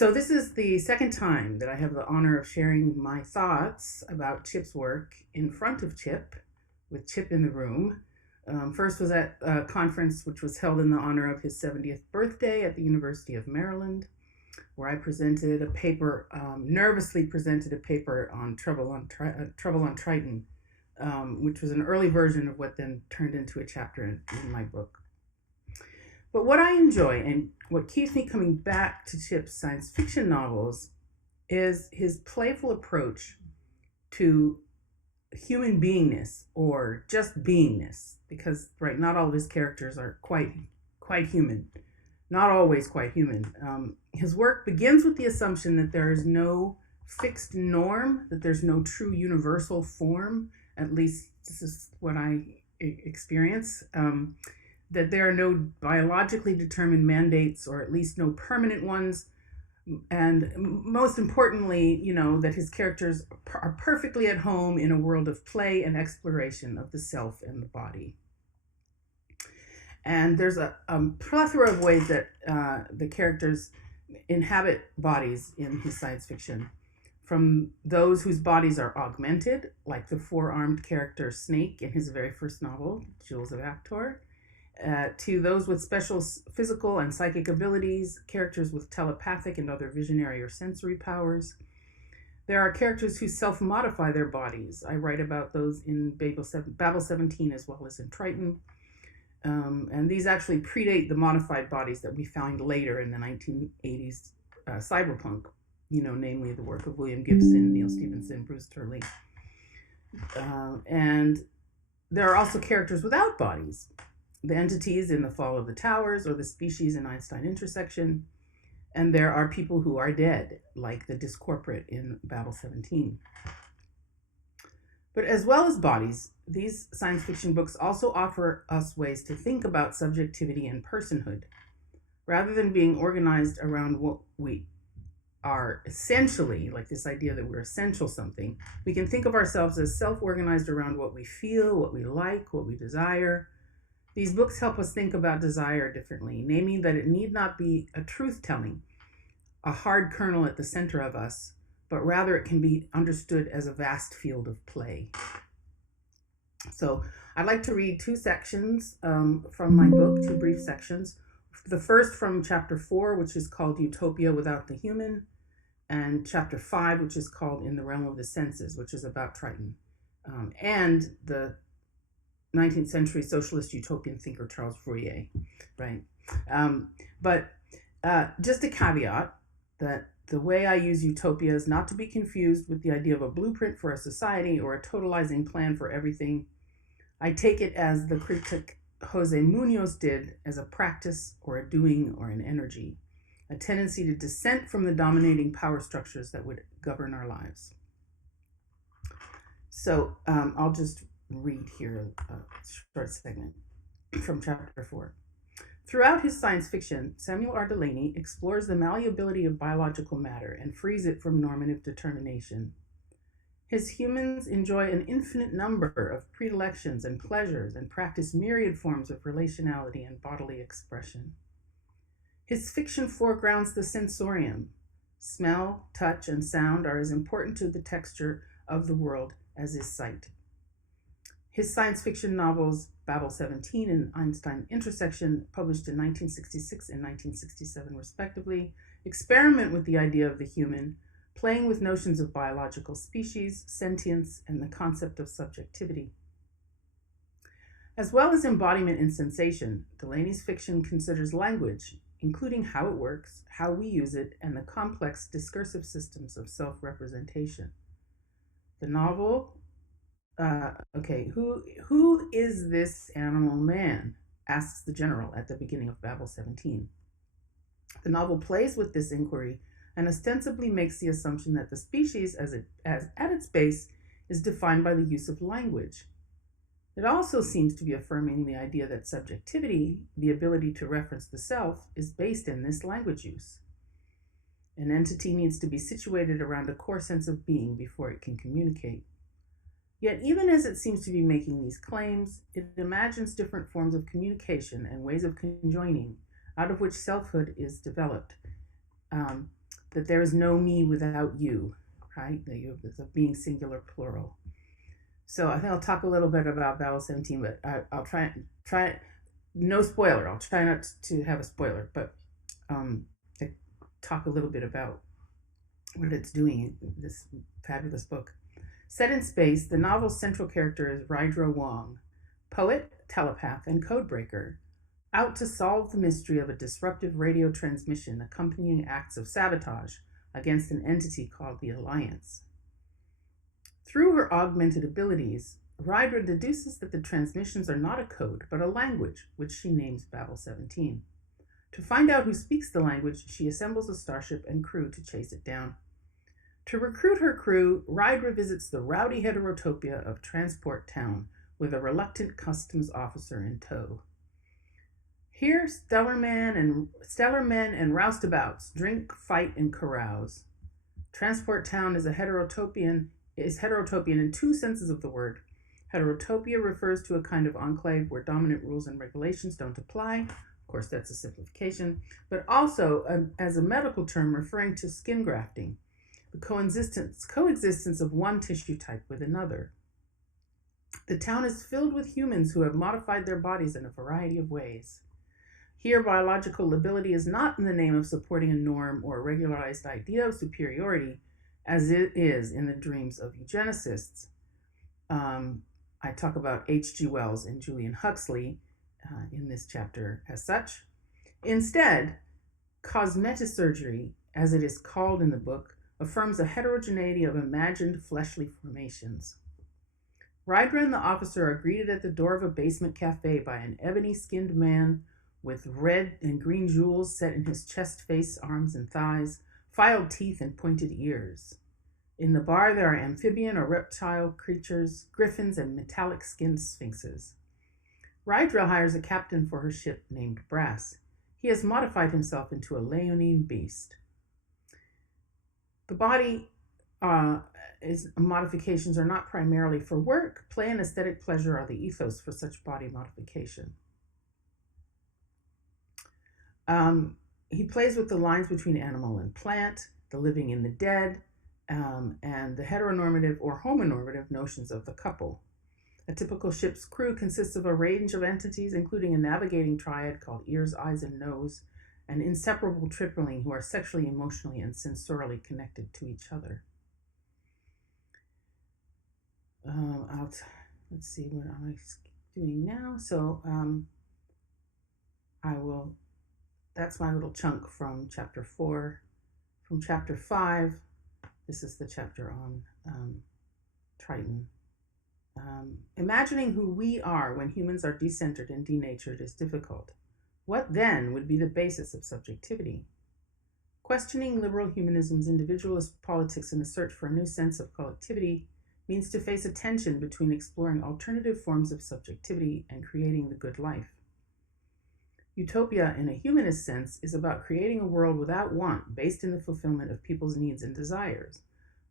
So this is the second time that I have the honor of sharing my thoughts about Chip's work in front of Chip, with Chip in the room. First was at a conference which was held in the honor of his 70th birthday at the University of Maryland, where I presented a paper, nervously presented a paper on trouble on Triton, which was an early version of what then turned into a chapter in my book. But what I enjoy and what keeps me coming back to Chip's science fiction novels is his playful approach to human beingness, or just beingness, because not all of his characters are quite human, not always quite human. His work begins with the assumption that there is no fixed norm, that there's no true universal form. At least this is what I experience. That there are no biologically determined mandates, or at least no permanent ones. And most importantly, that his characters are perfectly at home in a world of play and exploration of the self and the body. And there's a plethora of ways that the characters inhabit bodies in his science fiction. From those whose bodies are augmented, like the four-armed character Snake in his very first novel, Jewels of Actor, to those with special physical and psychic abilities, characters with telepathic and other visionary or sensory powers. There are characters who self-modify their bodies. I write about those in Babel 17 as well as in Triton. And these actually predate the modified bodies that we found later in the 1980s cyberpunk, namely the work of William Gibson, Neil Stephenson, Bruce Turley. And there are also characters without bodies. The entities in The Fall of the Towers, or the species in Einstein Intersection. And there are people who are dead, like the discorporate in Babel 17. But as well as bodies, these science fiction books also offer us ways to think about subjectivity and personhood. Rather than being organized around what we are essentially, like this idea that we're essential something, we can think of ourselves as self-organized around what we feel, what we like, what we desire. These books help us think about desire differently, naming that it need not be a truth-telling, a hard kernel at the center of us, but rather it can be understood as a vast field of play. So I'd like to read two sections from my book, two brief sections. The first from chapter 4, which is called Utopia Without the Human, and chapter 5, which is called In the Realm of the Senses, which is about Triton, and the 19th century socialist utopian thinker Charles Fourier, right? But just a caveat that the way I use utopia is not to be confused with the idea of a blueprint for a society or a totalizing plan for everything. I take it, as the critic Jose Munoz did, as a practice or a doing or an energy, a tendency to dissent from the dominating power structures that would govern our lives. So I'll just read here a short segment from chapter 4. Throughout his science fiction, Samuel R. Delany explores the malleability of biological matter and frees it from normative determination. His humans enjoy an infinite number of predilections and pleasures and practice myriad forms of relationality and bodily expression. His fiction foregrounds the sensorium. Smell, touch, and sound are as important to the texture of the world as is sight. His science fiction novels, Babel 17 and Einstein Intersection, published in 1966 and 1967 respectively, experiment with the idea of the human, playing with notions of biological species, sentience, and the concept of subjectivity. As well as embodiment and sensation, Delany's fiction considers language, including how it works, how we use it, and the complex discursive systems of self-representation. The novel who is this animal man? Asks the general at the beginning of Babel 17. The novel plays with this inquiry and ostensibly makes the assumption that the species, as at its base, is defined by the use of language. It also seems to be affirming the idea that subjectivity, the ability to reference the self, is based in this language use. An entity needs to be situated around a core sense of being before it can communicate. Yet even as it seems to be making these claims, it imagines different forms of communication and ways of conjoining, out of which selfhood is developed. that there is no me without you, right? It's a being singular plural. So I think I'll talk a little bit about Babel 17, but I'll try no spoiler. I'll try not to have a spoiler, but I talk a little bit about what it's doing in this fabulous book. Set in space, the novel's central character is Rydra Wong, poet, telepath, and codebreaker, out to solve the mystery of a disruptive radio transmission accompanying acts of sabotage against an entity called the Alliance. Through her augmented abilities, Rydra deduces that the transmissions are not a code, but a language, which she names Babel 17. To find out who speaks the language, she assembles a starship and crew to chase it down. To recruit her crew, Rydra visits the rowdy heterotopia of Transport Town with a reluctant customs officer in tow. Here, stellar men and roustabouts drink, fight, and carouse. Transport Town is heterotopian in two senses of the word. Heterotopia refers to a kind of enclave where dominant rules and regulations don't apply. Of course, that's a simplification, but also as a medical term referring to skin grafting, the coexistence of one tissue type with another. The town is filled with humans who have modified their bodies in a variety of ways. Here, biological ability is not in the name of supporting a norm or a regularized idea of superiority, as it is in the dreams of eugenicists. I talk about H.G. Wells and Julian Huxley in this chapter as such. Instead, cosmetosurgery, as it is called in the book, affirms a heterogeneity of imagined fleshly formations. Rydra and the officer are greeted at the door of a basement cafe by an ebony-skinned man with red and green jewels set in his chest, face, arms, and thighs, filed teeth, and pointed ears. In the bar, there are amphibian or reptile creatures, griffins, and metallic-skinned sphinxes. Rydra hires a captain for her ship named Brass. He has modified himself into a leonine beast. The body modifications are not primarily for work. Play and aesthetic pleasure are the ethos for such body modification. He plays with the lines between animal and plant, the living and the dead, and the heteronormative or homonormative notions of the couple. A typical ship's crew consists of a range of entities, including a navigating triad called ears, eyes, and nose, and inseparable tripling who are sexually, emotionally, and sensorially connected to each other. Let's see, what am I doing now? So that's my little chunk from chapter 4. From chapter 5, this is the chapter on Triton. Imagining who we are when humans are decentered and denatured is difficult. What then would be the basis of subjectivity? Questioning liberal humanism's individualist politics in the search for a new sense of collectivity means to face a tension between exploring alternative forms of subjectivity and creating the good life. Utopia, in a humanist sense, is about creating a world without want, based in the fulfillment of people's needs and desires.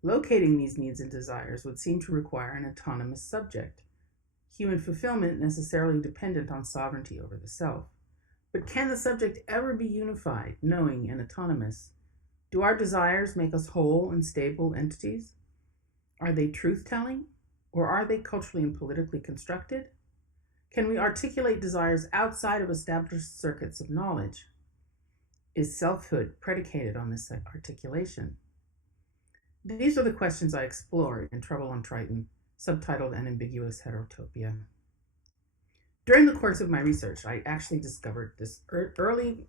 Locating these needs and desires would seem to require an autonomous subject, human fulfillment necessarily dependent on sovereignty over the self. But can the subject ever be unified, knowing, and autonomous? Do our desires make us whole and stable entities? Are they truth-telling, or are they culturally and politically constructed? Can we articulate desires outside of established circuits of knowledge? Is selfhood predicated on this articulation? These are the questions I explore in Trouble on Triton, subtitled An Ambiguous Heterotopia. During the course of my research, I actually discovered this early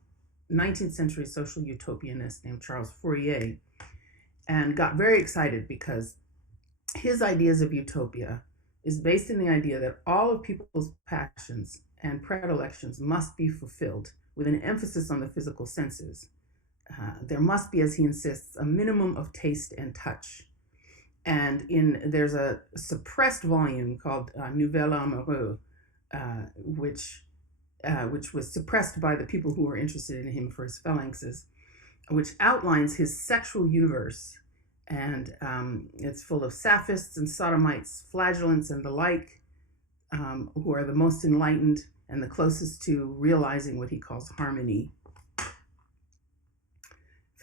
19th century social utopianist named Charles Fourier, and got very excited because his ideas of utopia is based in the idea that all of people's passions and predilections must be fulfilled, with an emphasis on the physical senses. There must be, as he insists, a minimum of taste and touch. And there's a suppressed volume called Nouvel Amoureux, which was suppressed by the people who were interested in him for his phalanxes, which outlines his sexual universe. And it's full of saphists and sodomites, flagellants and the like, who are the most enlightened and the closest to realizing what he calls harmony.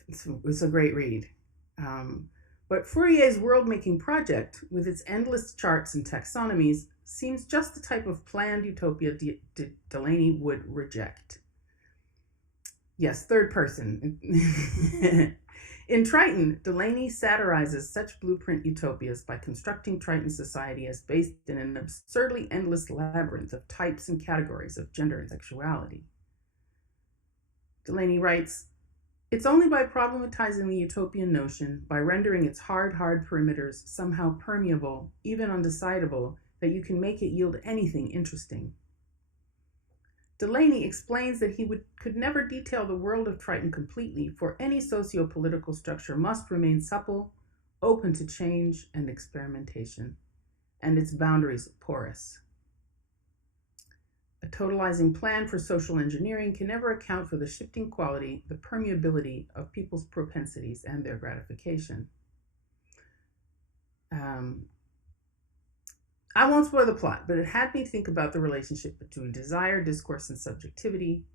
It's a great read. Um, but Fourier's world making project, with its endless charts and taxonomies, seems just the type of planned utopia Delaney would reject. Yes, third person. In Triton, Delaney satirizes such blueprint utopias by constructing Triton society as based in an absurdly endless labyrinth of types and categories of gender and sexuality. Delaney writes, "It's only by problematizing the utopian notion, by rendering its hard perimeters somehow permeable, even undecidable, that you can make it yield anything interesting." Delaney explains that he could never detail the world of Triton completely, for any socio-political structure must remain supple, open to change and experimentation, and its boundaries porous. A totalizing plan for social engineering can never account for the shifting quality, the permeability of people's propensities and their gratification. I won't spoil the plot, but it had me think about the relationship between desire, discourse, and subjectivity,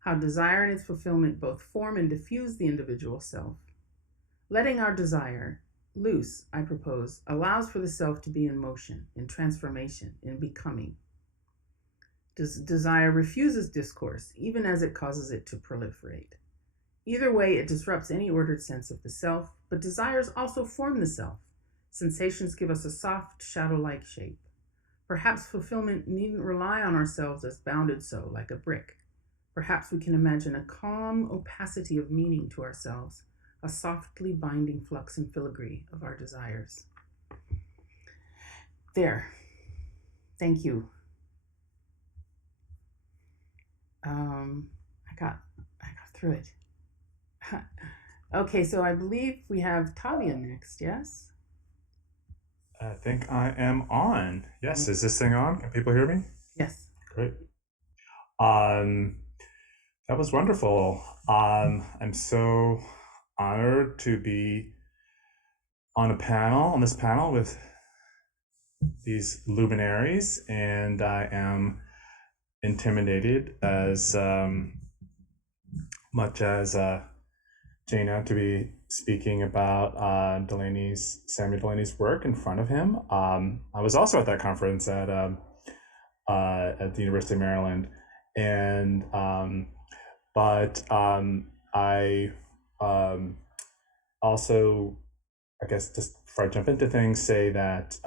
how desire and its fulfillment both form and diffuse the individual self. Letting our desire loose, I propose, allows for the self to be in motion, in transformation, in becoming. Desire refuses discourse, even as it causes it to proliferate. Either way, it disrupts any ordered sense of the self, but desires also form the self. Sensations give us a soft, shadow-like shape. Perhaps fulfillment needn't rely on ourselves as bounded so, like a brick. Perhaps we can imagine a calm opacity of meaning to ourselves, a softly binding flux and filigree of our desires. There. Thank you. I got through it. Okay, so I believe we have Tavia next, yes? I think I am on. Yes, is this thing on? Can people hear me? Yes. Great. Um, that was wonderful. I'm so honored to be on this panel with these luminaries, and I am intimidated as much as Jaina to be speaking about Samuel Delaney's work in front of him. I was also at that conference at the University of Maryland, and I also, I guess, just before I jump into things, say that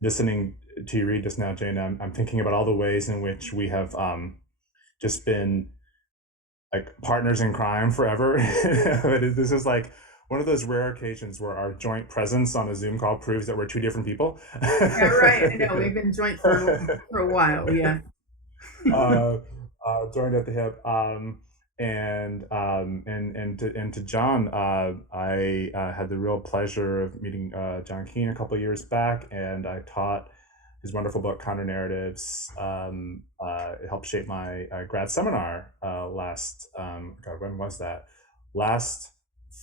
listening to you read just now, Jaina, I'm thinking about all the ways in which we have just been like partners in crime forever. This is like one of those rare occasions where our joint presence on a Zoom call proves that we're two different people. Yeah, right. I know. We've been joint for a while. Yeah. uh, Joined at the hip. And to John, I had the real pleasure of meeting John Keane a couple of years back, and I taught his wonderful book Counter Narratives. It helped shape my grad seminar last. God, when was that? Last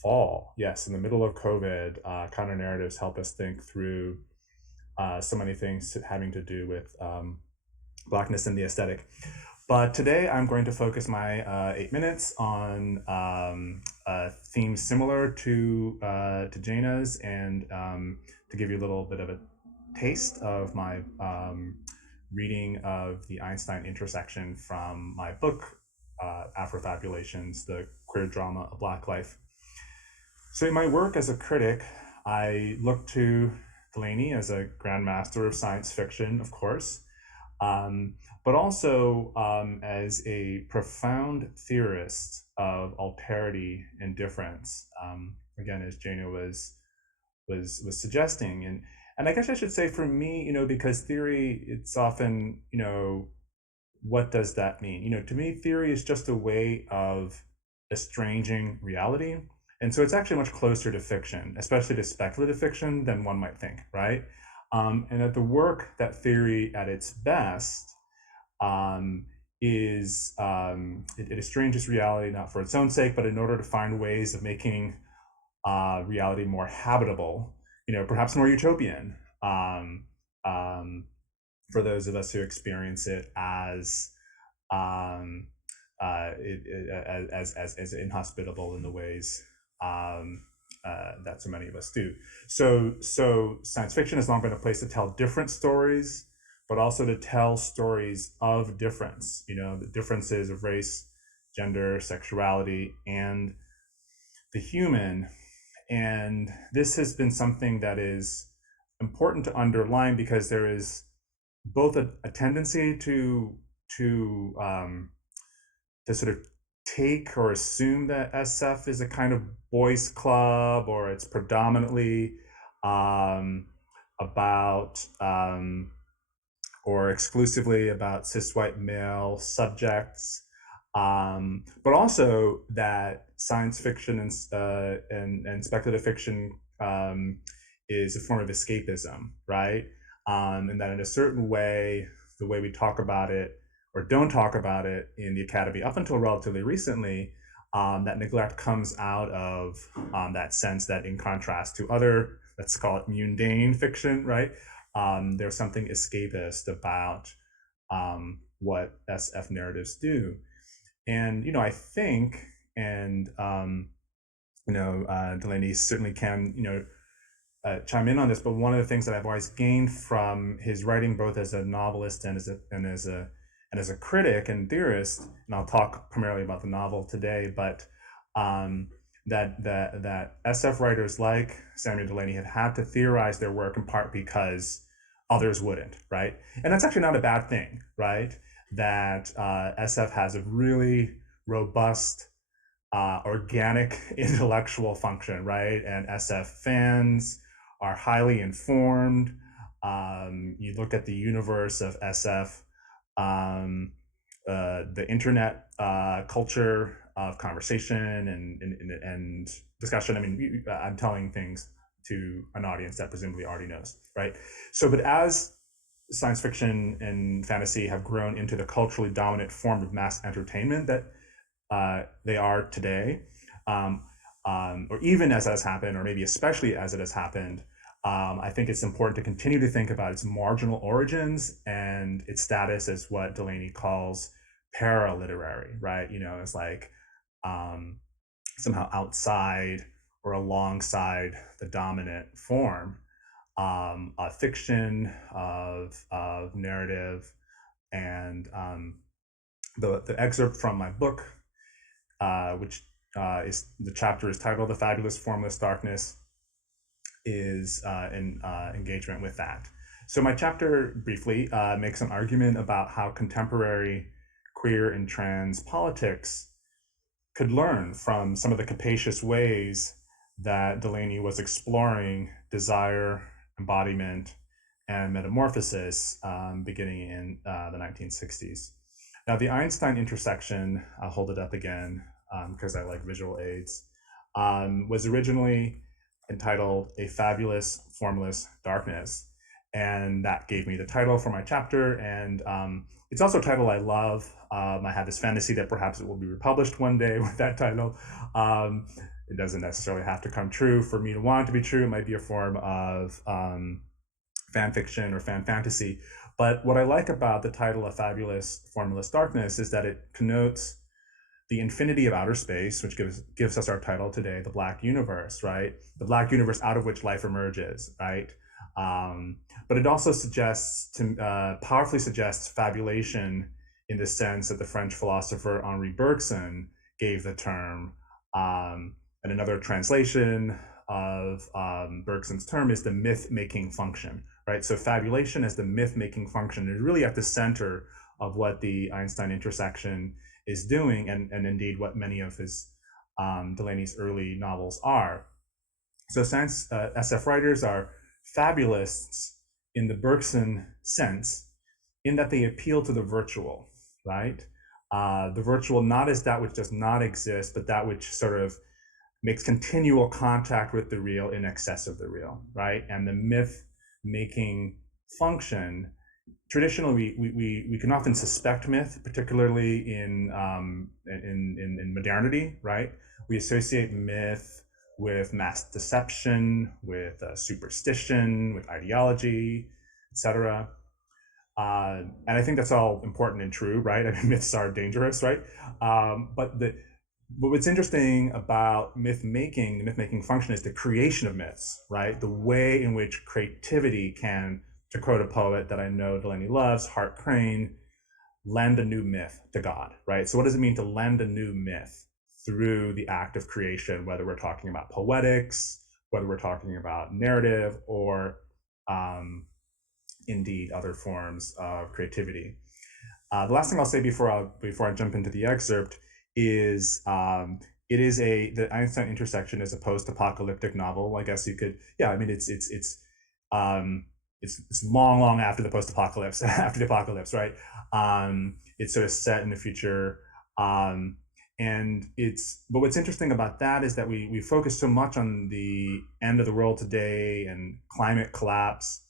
fall. Yes, in the middle of COVID, Counter Narratives helped us think through so many things having to do with Blackness and the aesthetic. But today I'm going to focus my 8 minutes on themes similar to Jaina's, and to give you a little bit of a taste of my reading of the Einstein intersection from my book, Afrofabulations, The Queer Drama of Black Life. So in my work as a critic, I look to Delaney as a grandmaster of science fiction, of course, but also as a profound theorist of alterity and difference. Again, as Jaina was suggesting, and I guess I should say for me, because theory, it's often, what does that mean? To me, theory is just a way of estranging reality. And so it's actually much closer to fiction, especially to speculative fiction, than one might think, right? And that the work that theory at its best it estranges reality not for its own sake, but in order to find ways of making reality more habitable, perhaps more utopian, for those of us who experience it as as inhospitable in the ways um, that so many of us do. So science fiction has long been a place to tell different stories, but also to tell stories of difference. You know, the differences of race, gender, sexuality, and the human. And this has been something that is important to underline because there is both a tendency to sort of take or assume that SF is a kind of boys club, or it's predominantly um, about or exclusively about cis white male subjects, but also that science fiction and speculative fiction is a form of escapism, right? And that in a certain way, the way we talk about it or don't talk about it in the academy up until relatively recently, that neglect comes out of that sense that, in contrast to other, let's call it mundane fiction, right? There's something escapist about what SF narratives do. And, you know, I think, and, Delaney certainly can, chime in on this, but one of the things that I've always gained from his writing, both as a novelist and as a critic and theorist, and I'll talk primarily about the novel today, but that SF writers like Samuel Delany have had to theorize their work in part because others wouldn't, right? And that's actually not a bad thing, right? That SF has a really robust, organic intellectual function, right? And SF fans are highly informed. You look at the universe of SF, the internet culture of conversation and discussion. I mean, I'm telling things to an audience that presumably already knows, right? So, but as science fiction and fantasy have grown into the culturally dominant form of mass entertainment that they are today, or even as has happened, or maybe especially as it has happened, I think it's important to continue to think about its marginal origins and its status as what Delany calls para-literary, right? You know, it's like somehow outside or alongside the dominant form of fiction, of narrative, and the excerpt from my book, which is the chapter is titled "The Fabulous Formless Darkness," is in engagement with that. So my chapter briefly makes an argument about how contemporary queer and trans politics could learn from some of the capacious ways that Delany was exploring desire, embodiment, and metamorphosis beginning in the 1960s. Now, the Einstein intersection, I'll hold it up again because I like visual aids, was originally entitled "A Fabulous Formless Darkness." And that gave me the title for my chapter. And it's also a title I love. I have this fantasy that perhaps it will be republished one day with that title. It doesn't necessarily have to come true for me to want it to be true. It might be a form of fan fiction or fan fantasy. But what I like about the title "A Fabulous Formless Darkness" is that it connotes the infinity of outer space, which gives us our title today, the Black universe, right? The Black universe out of which life emerges, right? But it also powerfully suggests fabulation in the sense that the French philosopher Henri Bergson gave the term. And another translation of Bergson's term is the myth-making function, right? So fabulation as the myth-making function is really at the center of what the Einstein intersection is doing, and indeed what many of his Delany's early novels are. So science SF writers are fabulists in the Bergson sense, in that they appeal to the virtual, right? The virtual not as that which does not exist, but that which sort of makes continual contact with the real in excess of the real, right? And the myth-making function, traditionally we can often suspect myth, particularly in modernity, right? We associate myth with mass deception, with superstition, with ideology, etc. And I think that's all important and true, right? I mean, myths are dangerous, right? But what's interesting about myth making, the myth making function, is the creation of myths, right? The way in which creativity can, to quote a poet that I know Delaney loves, Hart Crane, lend a new myth to God, right? So what does it mean to lend a new myth through the act of creation, whether we're talking about poetics, whether we're talking about narrative, or um, indeed other forms of creativity? The last thing I'll say before I jump into the excerpt is it is the Einstein intersection is a post-apocalyptic novel. I guess you could, yeah. I mean, um, it's long after the post-apocalypse, after the apocalypse, right? It's sort of set in the future, and but what's interesting about that is that we focus so much on the end of the world today and climate collapse,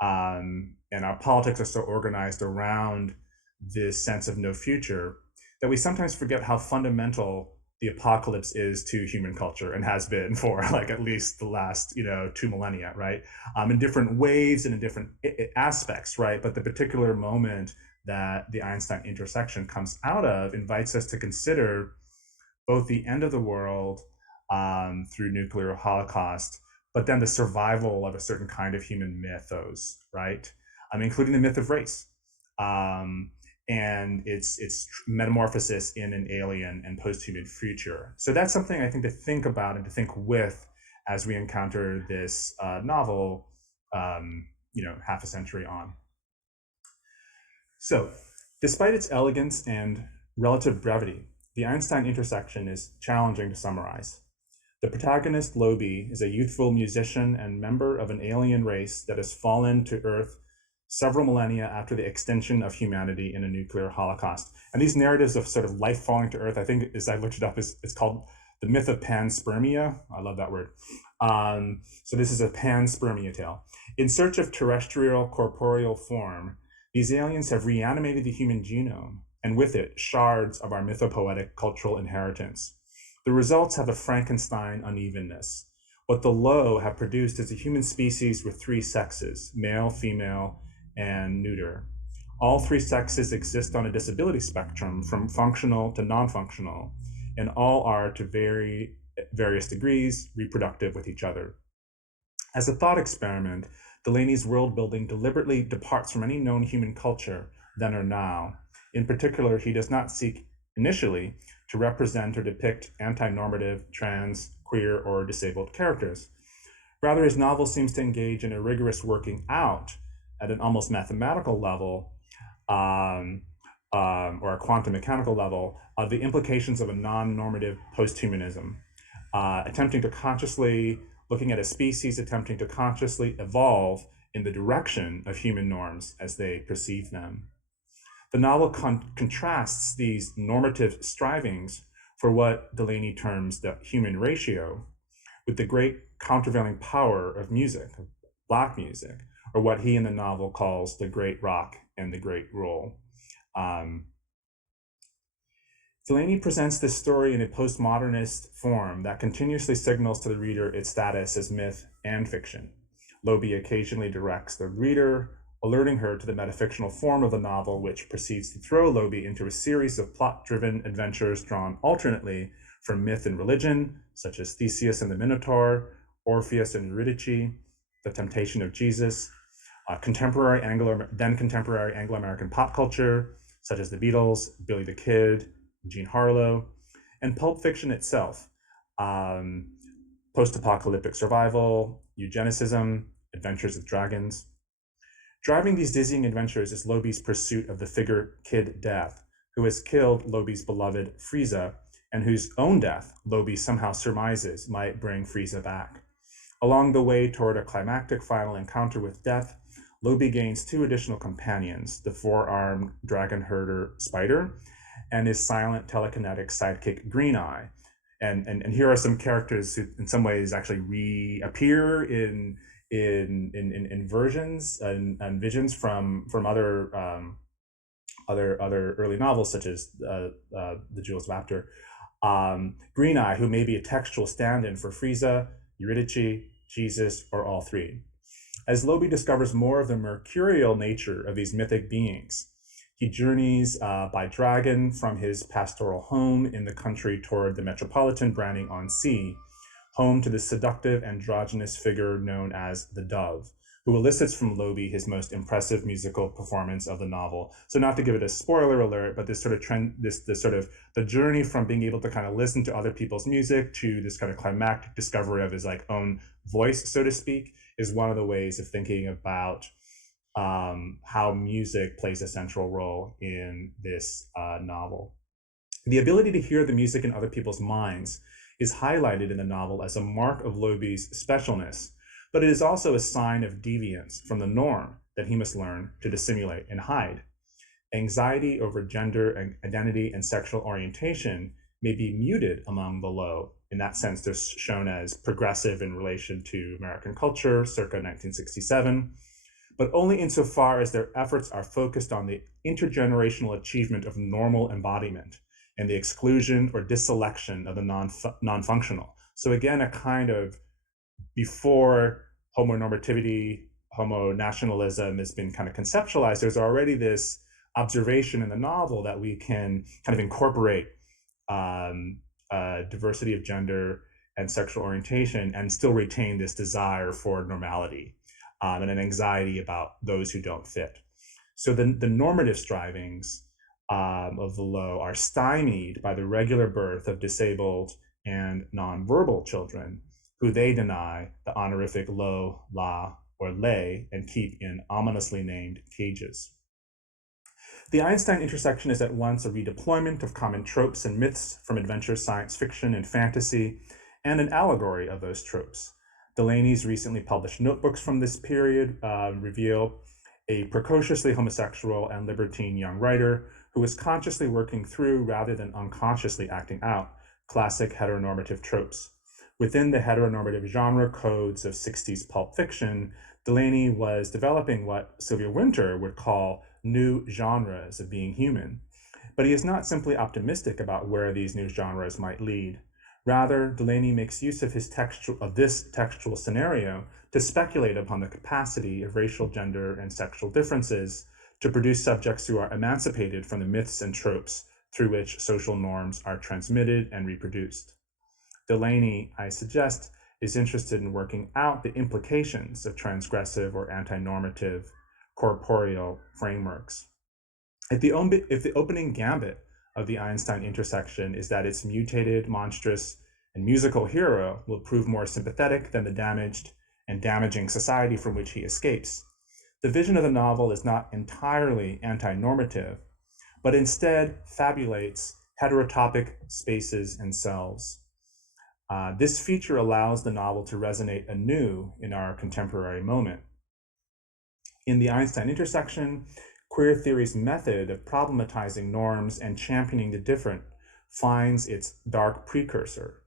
and our politics are so organized around this sense of no future that we sometimes forget how fundamental the apocalypse is to human culture, and has been for like at least the last 2 millennia, right? In different waves and in different aspects, right? But the particular moment that the Einstein intersection comes out of invites us to consider both the end of the world through nuclear holocaust, but then the survival of a certain kind of human mythos, right? Including the myth of race, um, and its metamorphosis in an alien and post-human future. So that's something I think to think about and to think with as we encounter this novel, half a century on. So, despite its elegance and relative brevity, the Einstein intersection is challenging to summarize. The protagonist, Lobi, is a youthful musician and member of an alien race that has fallen to Earth several millennia after the extinction of humanity in a nuclear holocaust. And these narratives of sort of life falling to Earth, I think, as I looked it up, it's called the myth of panspermia. I love that word. So this is a panspermia tale. In search of terrestrial corporeal form, these aliens have reanimated the human genome, and with it, shards of our mythopoetic cultural inheritance. The results have a Frankenstein unevenness. What the low have produced is a human species with 3 sexes, male, female, and neuter. All 3 sexes exist on a disability spectrum from functional to non-functional, and all are, to various degrees, reproductive with each other. As a thought experiment, Delaney's world building deliberately departs from any known human culture, then or now. In particular, he does not seek initially to represent or depict anti-normative, trans, queer, or disabled characters. Rather, his novel seems to engage in a rigorous working out at an almost mathematical level, or a quantum mechanical level, of the implications of a non-normative post-humanism, looking at a species attempting to consciously evolve in the direction of human norms as they perceive them. The novel contrasts these normative strivings for what Delaney terms the human ratio with the great countervailing power of music, of Black music, or what he in the novel calls the great rock and the great roll. Delaney presents this story in a postmodernist form that continuously signals to the reader its status as myth and fiction. Lobi occasionally directs the reader, alerting her to the metafictional form of the novel, which proceeds to throw Lobi into a series of plot-driven adventures drawn alternately from myth and religion, such as Theseus and the Minotaur, Orpheus and Eurydice, The Temptation of Jesus, contemporary Anglo-American pop culture, such as the Beatles, Billy the Kid, Jean Harlow, and pulp fiction itself, post-apocalyptic survival, eugenicism, Adventures with Dragons. Driving these dizzying adventures is Lobi's pursuit of the figure Kid Death, who has killed Lobi's beloved Frieza, and whose own death Lobi somehow surmises might bring Frieza back. Along the way toward a climactic final encounter with Death, Lobi gains 2 additional companions, the 4-armed dragon herder Spider and his silent telekinetic sidekick Green Eye. And here are some characters who in some ways actually reappear in versions and visions from other early novels, such as the Jewels of Apter. Green Eye, who may be a textual stand-in for Frieza, Eurydice, Jesus, or all 3. as Lobi discovers more of the mercurial nature of these mythic beings. He journeys by dragon from his pastoral home in the country toward the metropolitan Branding-on-Sea, home to the seductive androgynous figure known as the Dove, who elicits from Lobi his most impressive musical performance of the novel. So not to give it a spoiler alert, but this sort of trend, this sort of the journey from being able to kind of listen to other people's music to this kind of climactic discovery of his like own voice, so to speak, is one of the ways of thinking about how music plays a central role in this novel. The ability to hear the music in other people's minds is highlighted in the novel as a mark of Lobi's specialness, but it is also a sign of deviance from the norm that he must learn to dissimulate and hide. Anxiety over gender and identity and sexual orientation may be muted among the low. In that sense, they're shown as progressive in relation to American culture circa 1967, but only insofar as their efforts are focused on the intergenerational achievement of normal embodiment and the exclusion or disselection of the non-functional. So again, a kind of before homonormativity, homo-nationalism has been kind of conceptualized, there's already this observation in the novel that we can kind of incorporate diversity of gender and sexual orientation and still retain this desire for normality and an anxiety about those who don't fit. So the normative strivings of the low are stymied by the regular birth of disabled and nonverbal children, who they deny the honorific lo, la, or lay and keep in ominously named cages. The Einstein intersection is at once a redeployment of common tropes and myths from adventure, science fiction, and fantasy, and an allegory of those tropes. Delaney's recently published notebooks from this period reveal a precociously homosexual and libertine young writer who is consciously working through, rather than unconsciously acting out, classic heteronormative tropes. Within the heteronormative genre codes of 60s pulp fiction, Delaney was developing what Sylvia Wynter would call new genres of being human. But he is not simply optimistic about where these new genres might lead. Rather, Delaney makes use of this textual scenario to speculate upon the capacity of racial, gender, and sexual differences to produce subjects who are emancipated from the myths and tropes through which social norms are transmitted and reproduced. Delaney, I suggest, is interested in working out the implications of transgressive or anti-normative corporeal frameworks. If the opening gambit of the Einstein intersection is that its mutated, monstrous, and musical hero will prove more sympathetic than the damaged and damaging society from which he escapes, the vision of the novel is not entirely anti-normative, but instead fabulates heterotopic spaces and selves. This feature allows the novel to resonate anew in our contemporary moment. In the Einstein intersection, queer theory's method of problematizing norms and championing the different finds its dark precursor.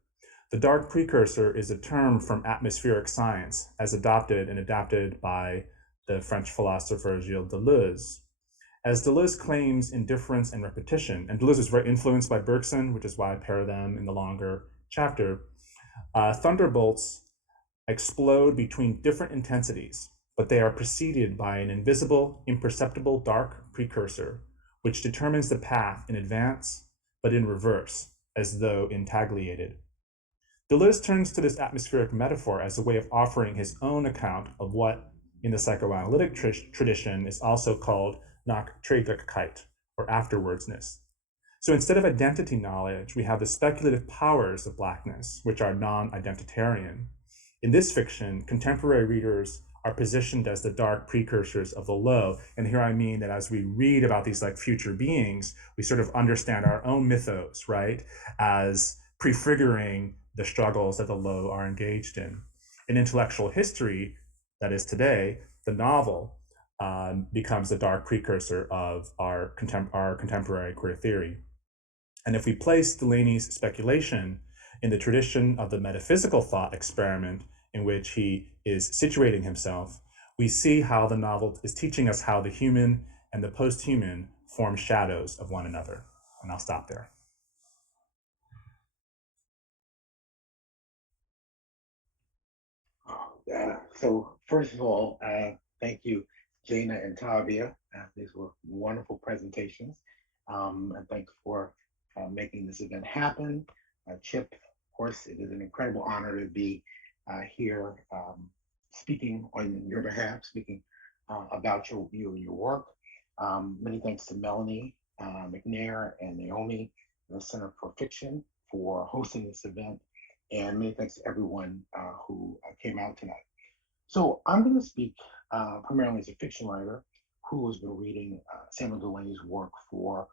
The dark precursor is a term from atmospheric science, as adopted and adapted by the French philosopher Gilles Deleuze. As Deleuze claims indifference and repetition, and Deleuze was very influenced by Bergson, which is why I pair them in the longer chapter, thunderbolts explode between different intensities, but they are preceded by an invisible, imperceptible dark precursor, which determines the path in advance, but in reverse, as though intagliated. Deleuze turns to this atmospheric metaphor as a way of offering his own account of what, in the psychoanalytic tradition, is also called Nachträglichkeit, or afterwardsness. So instead of identity knowledge, we have the speculative powers of Blackness, which are non-identitarian. In this fiction, contemporary readers are positioned as the dark precursors of the low. And here I mean that as we read about these like future beings, we sort of understand our own mythos, right, as prefiguring the struggles that the low are engaged in. In intellectual history, that is today, the novel becomes the dark precursor of our contemporary queer theory. And if we place Delaney's speculation in the tradition of the metaphysical thought experiment in which he is situating himself, we see how the novel is teaching us how the human and the post-human form shadows of one another. And I'll stop there. So first of all, thank you, Jana and Tavia. These were wonderful presentations, and thanks for making this event happen. Chip, of course, it is an incredible honor to be here speaking on your behalf, speaking about you and your work. Many thanks to Melanie McNair and Naomi, the Center for Fiction, for hosting this event, and many thanks to everyone who came out tonight. So I'm going to speak primarily as a fiction writer who has been reading Samuel Delaney's work for,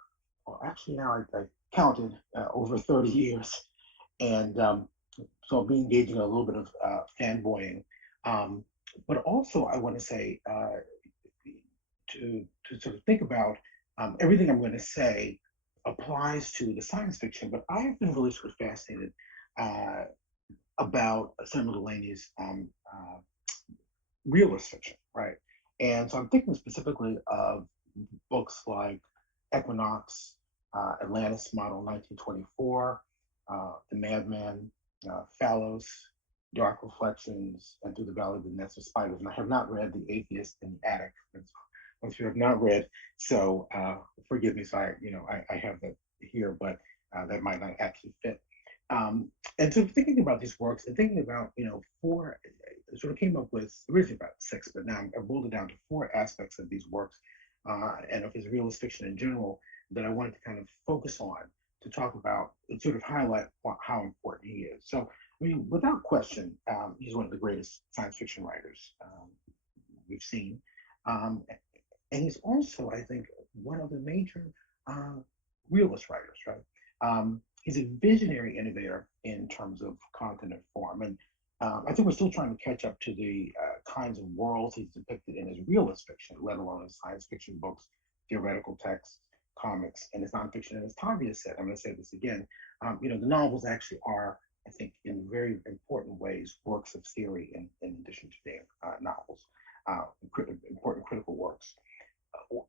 well, actually now I counted over 30 years. And so I'll be engaging in a little bit of fanboying. Um, but also I want to say to sort of think about everything I'm going to say applies to the science fiction, but I have been really sort of fascinated uh, about Samuel Delaney's realist fiction, right? And so I'm thinking specifically of books like Equinox, Atlantis Model 1924, The Madman, Phallos, Dark Reflections, and Through the Valley of the Nest of Spiders. And I have not read The Atheist in the Attic. Which you have not read, so forgive me. So I have that here, but that might not actually fit. Um, and so thinking about these works and thinking about, four, sort of came up with originally about six, but now I've boiled it down to four aspects of these works and of his realist fiction in general that I wanted to kind of focus on to talk about and sort of highlight how important he is. So, I mean, without question, he's one of the greatest science fiction writers we've seen. Um, and he's also, I think, one of the major uh, realist writers, right? He's a visionary innovator in terms of content and form, and I think we're still trying to catch up to the kinds of worlds he's depicted in his realist fiction, let alone his science fiction books, theoretical texts, comics, and his nonfiction. And as Tavia said, I'm going to say this again. The novels actually are, I think, in very important ways, works of theory in addition to being novels, important critical works.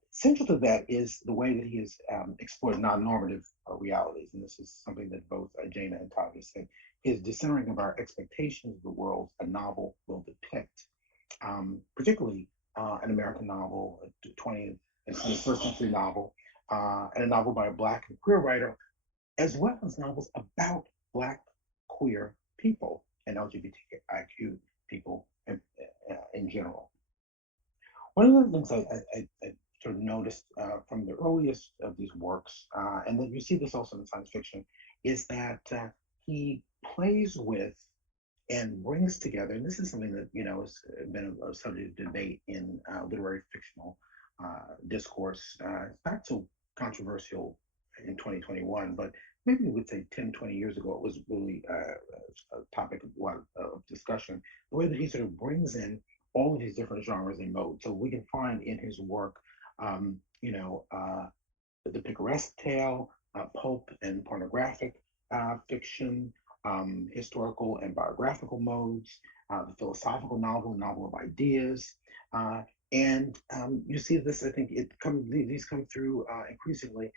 Central to that is the way that he has explored non-normative realities, and this is something that both Jana and Tavia said. His discerning of our expectations of the world a novel will depict, particularly an American novel, a 20th and 21st century novel, and a novel by a Black and queer writer, as well as novels about Black queer people and LGBTIQ people in general. One of the things I sort of noticed from the earliest of these works, and then you see this also in science fiction, is that he plays with and brings together, and this is something that has been a subject of debate in literary fictional discourse. It's not so controversial in 2021, but maybe we would say 10, 20 years ago, it was really a topic of a lot of discussion. The way that he sort of brings in all of these different genres and modes. So we can find in his work, um, you know, uh, the picaresque tale, pulp and pornographic fiction, historical and biographical modes, the philosophical novel, novel of ideas. And you see this, I think these come through increasingly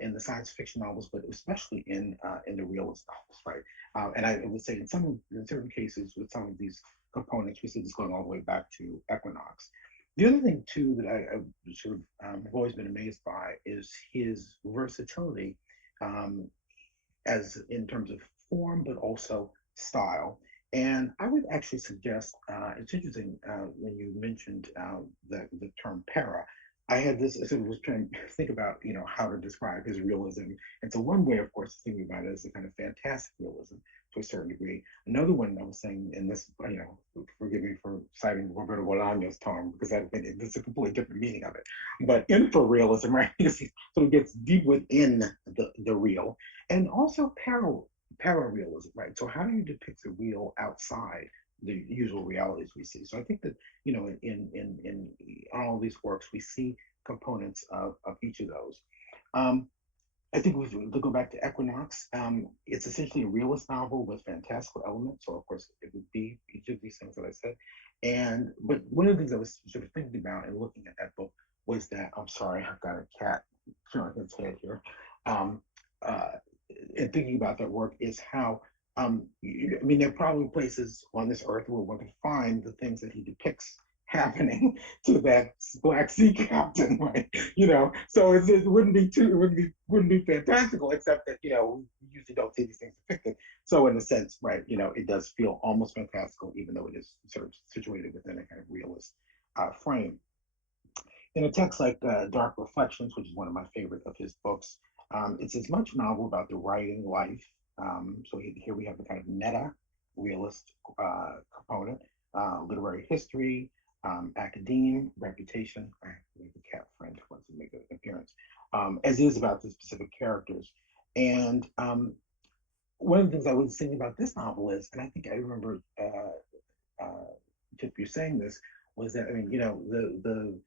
in the science fiction novels, but especially in the realist novels, right? And I would say in certain cases with some of these components, we see this going all the way back to Equinox. The other thing too that I sort of have always been amazed by is his versatility, um, as in terms of form, but also style. And I would actually suggest it's interesting when you mentioned the term para. I had this, I sort of was trying to think about, how to describe his realism. And so one way, of course, thinking about it is a kind of fantastic realism to a certain degree. Another one I was saying, and this, forgive me for citing Roberto Bolaño's term, because it's a completely different meaning of it. But infrarealism, right? Because he sort of gets deep within the real. And also pararealism, right? So how do you depict the real outside the usual realities we see? So I think that in all these works we see components of each of those. Um, I think if we go back to Equinox, it's essentially a realist novel with fantastical elements. So of course it would be each of these things that I said. And but one of the things I was sort of thinking about and looking at that book was that I'm sorry, I've got a cat showing its head here. Um, uh, and thinking about that work is how I mean, there are probably places on this earth where one can find the things that he depicts happening to that Black Sea captain, right? So it wouldn't be too, it wouldn't be fantastical, except that we usually don't see these things depicted. So in a sense, right, it does feel almost fantastical, even though it is sort of situated within a kind of realist frame. In a text like Dark Reflections, which is one of my favorite of his books, it's as much novel about the writing life. So here we have the kind of meta realist component, literary history, academe, reputation. I have a cat friend who wants to make an appearance, as it is about the specific characters. And one of the things I was thinking about this novel is, and I think I remember if you're saying this, was that, I mean, the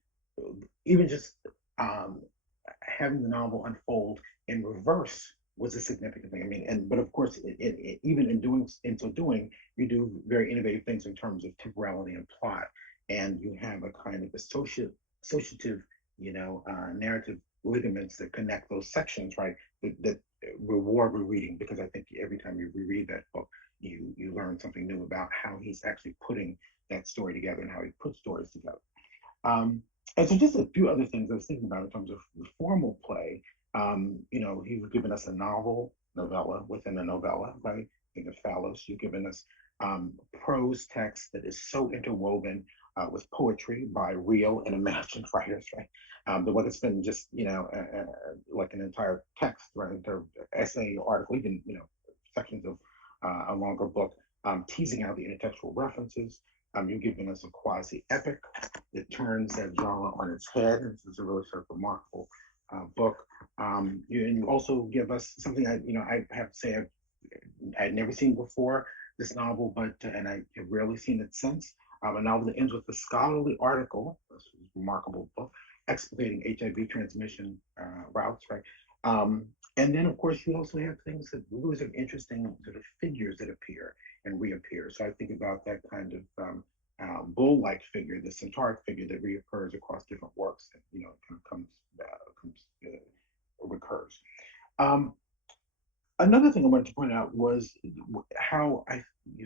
even just um, having the novel unfold in reverse was a significant thing. I mean, but of course, even in so doing, you do very innovative things in terms of temporality and plot, and you have a kind of associative, narrative ligaments that connect those sections, right? That reward rereading, because I think every time you reread that book, you learn something new about how he's actually putting that story together and how he puts stories together. And so just a few other things I was thinking about in terms of formal play. You've given us a novella within a novella, right? Think of Phallus. You've given us prose text that is so interwoven with poetry by real and imagined writers, right? The one that's been just, like an entire text, right? Or essay, article, even, sections of a longer book, teasing out the intertextual references. You've given us a quasi epic that turns that genre on its head. This is a really sort of remarkable book. And you also give us something I have to say I'd never seen before this novel, but and I have rarely seen it since. A novel that ends with a scholarly article, this is a remarkable book, explicating HIV transmission routes, right? And then, of course, you also have things that really sort of interesting sort of figures that appear and reappear. So I think about that kind of bull-like figure, the centauric figure that reoccurs across different works, and kind of recurs. Um, Another thing I wanted to point out was how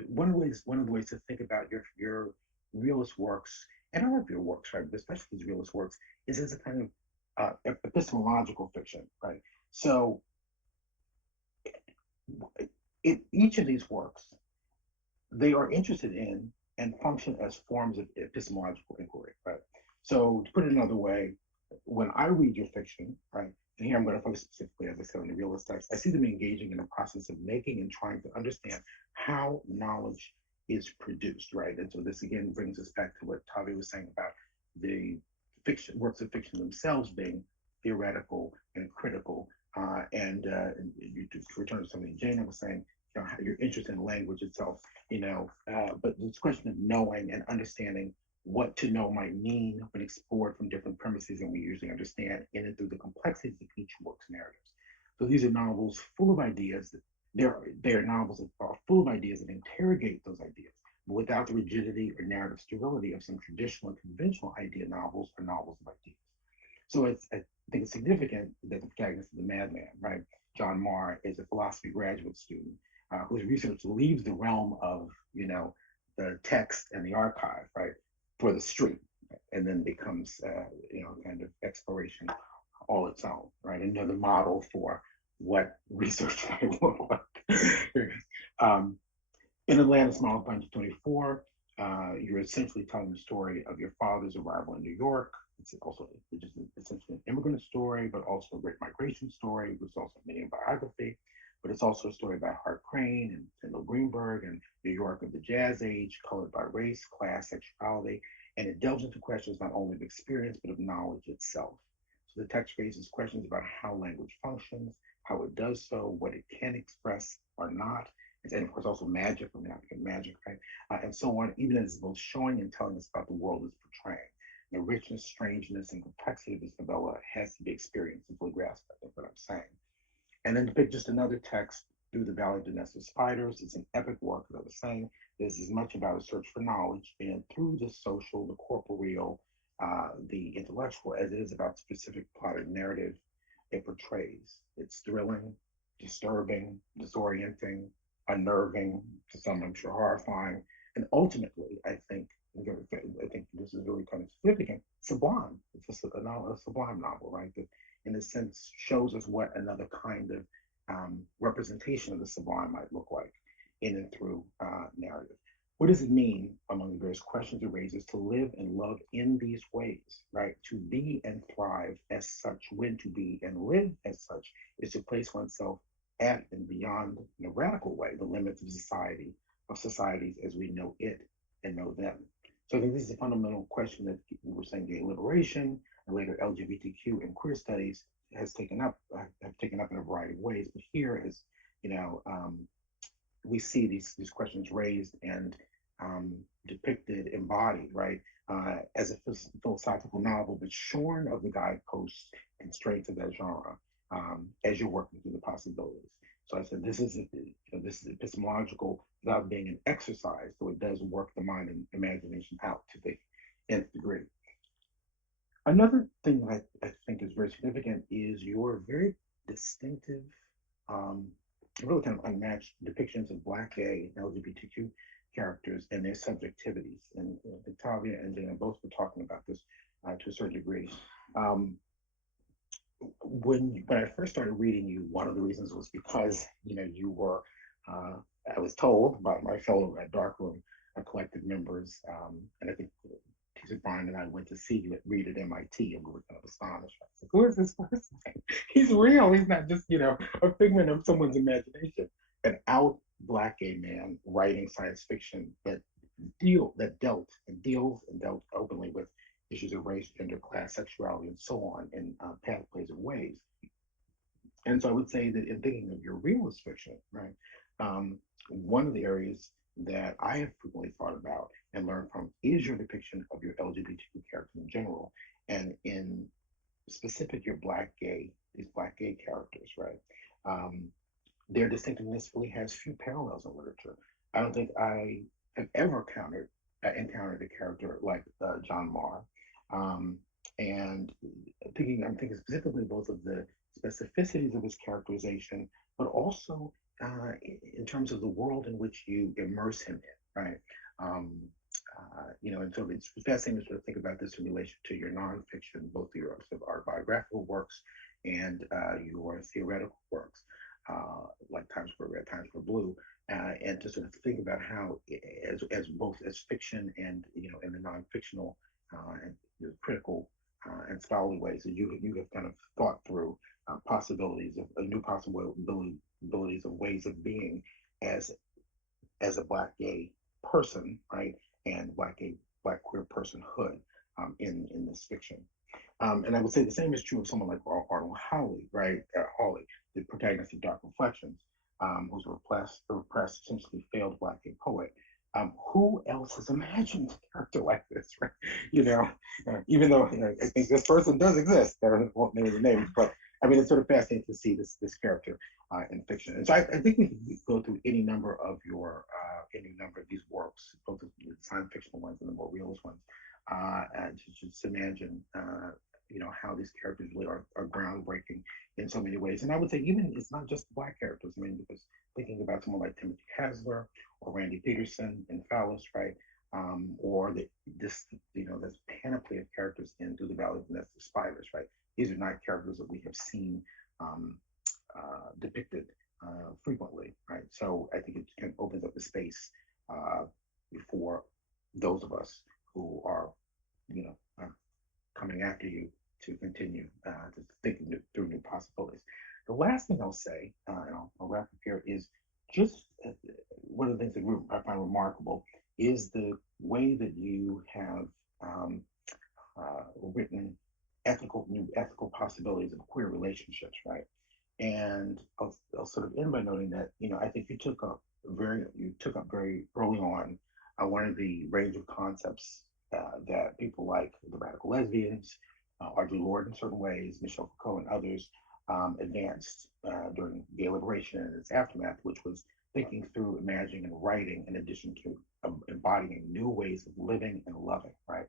one of the ways to think about your realist works and all of your works, right, but especially these realist works, is as a kind of epistemological fiction, right? So in each of these works, they are interested in and function as forms of epistemological inquiry, right? So to put it another way, when I read your fiction, right, and here I'm going to focus specifically, as I said, on the realist text, I see them engaging in the process of making and trying to understand how knowledge is produced, right? And so this again brings us back to what Tavi was saying about the fiction works of fiction themselves being theoretical and critical. And you to return to something Jana was saying, how you're interested in language itself, but this question of knowing and understanding what to know might mean when explored from different premises than we usually understand in and through the complexities of each work's narratives. So these are novels full of ideas that they are novels that are full of ideas that interrogate those ideas, but without the rigidity or narrative sterility of some traditional and conventional idea novels or novels of ideas. So I think it's significant that the protagonist of The Madman, right, John Marr, is a philosophy graduate student whose research leaves the realm of, the text and the archive, right, for the street, and then becomes, kind of exploration all its own, right? Another model for what research might look like. um, in Atlantis Model 2024, you're essentially telling the story of your father's arrival in New York. It's also just essentially an immigrant story, but also a great migration story, which is also a mini biography. But it's also a story about Hart Crane and Kendall Greenberg and New York of the Jazz Age, colored by race, class, sexuality, and it delves into questions not only of experience, but of knowledge itself. So the text raises questions about how language functions, how it does so, what it can express or not, and of course also magic from African magic, right? And so on, even as both showing and telling us about the world it's portraying. The richness, strangeness, and complexity of this novella has to be experienced and fully grasped, I think what I'm saying. And then to pick just another text, Through the Valley of the Nest of Spiders, it's an epic work, as I was saying. This is much about a search for knowledge, and through the social, the corporeal, the intellectual, as it is about specific plotted narrative it portrays. It's thrilling, disturbing, disorienting, unnerving, to some I'm sure horrifying, and ultimately, I think this is really kind of significant. Sublime. It's a sublime novel, right? That, in a sense, shows us what another kind of representation of the sublime might look like in and through narrative. What does it mean, among the various questions it raises, to live and love in these ways, right? To be and thrive as such, when to be and live as such, is to place oneself at and beyond, in a radical way, the limits of society, of societies as we know it and know them. So I think this is a fundamental question that we're saying gay liberation and later LGBTQ and queer studies have taken up in a variety of ways. But here is, you know, we see these questions raised and depicted, embodied, right, as a philosophical novel, but shorn of the guideposts constraints of that genre as you're working through the possibilities. So I said this is epistemological without being an exercise, so it does work the mind and imagination out to the nth degree. Another thing that I think is very significant is your very distinctive, um, really kind of unmatched depictions of Black, gay, and LGBTQ characters and their subjectivities. And Victoria and Dana both were talking about this to a certain degree. Um, when I first started reading you, one of the reasons was because you were. I was told by my fellow Darkroom collective members, and I think Teacher Brian and I went to see you at Read at MIT, and we were kind of astonished. I said, "Who is this person? He's real. He's not just a figment of someone's imagination." An out Black gay man writing science fiction that dealt and deals and dealt openly with issues of race, gender, class, sexuality, and so on in pathways and ways. And so I would say that in thinking of your realist fiction, right, one of the areas that I have frequently thought about and learned from is your depiction of your LGBTQ characters in general, and in specific your these Black gay characters, right? Um, their distinctiveness really has few parallels in literature. I don't think I have ever encountered a character like John Marr. Um, and I'm thinking specifically both of the specificities of his characterization, but also in terms of the world in which you immerse him in, right? Um, and so it's fascinating to sort of think about this in relation to your nonfiction, both your sort of autobiographical works and your theoretical works, like Times Square Red, Times Square Blue, and to sort of think about how, as both as fiction and in the non-fictional and critical and scholarly ways that you have kind of thought through possibilities of new possibilities of ways of being as a Black gay person, right, and Black queer personhood in this fiction. And I would say the same is true of someone like Arnold Hawley, right? Hawley, the protagonist of Dark Reflections, who's a repressed, essentially failed Black gay poet. Who else has imagined a character like this, right? Even though I think this person does exist. I won't name the names, but I mean, it's sort of fascinating to see this character in fiction. And so I think we can go through any number of these works, both the science fictional ones and the more realist ones, and to just imagine how these characters really are groundbreaking in so many ways. And I would say even it's not just Black characters. I mean, because thinking about someone like Timothy Hasler or Randy Peterson in Phallus, right? Or this panoply of characters in Through the Valley of the Nest of Spiders, right? These are not characters that we have seen depicted frequently, right? So I think it kind of opens up the space for those of us who are, coming after you to continue to think through new possibilities. The last thing I'll say, and I'll wrap up here, is just one of the things that I find remarkable is the way that you have written new ethical possibilities of queer relationships, right? And I'll sort of end by noting that I think you took up very early on one of the range of concepts that people like the radical lesbians, Audre Lorde in certain ways, Michel Foucault and others advanced during gay liberation and its aftermath, which was thinking through, imagining, and writing in addition to embodying new ways of living and loving, right?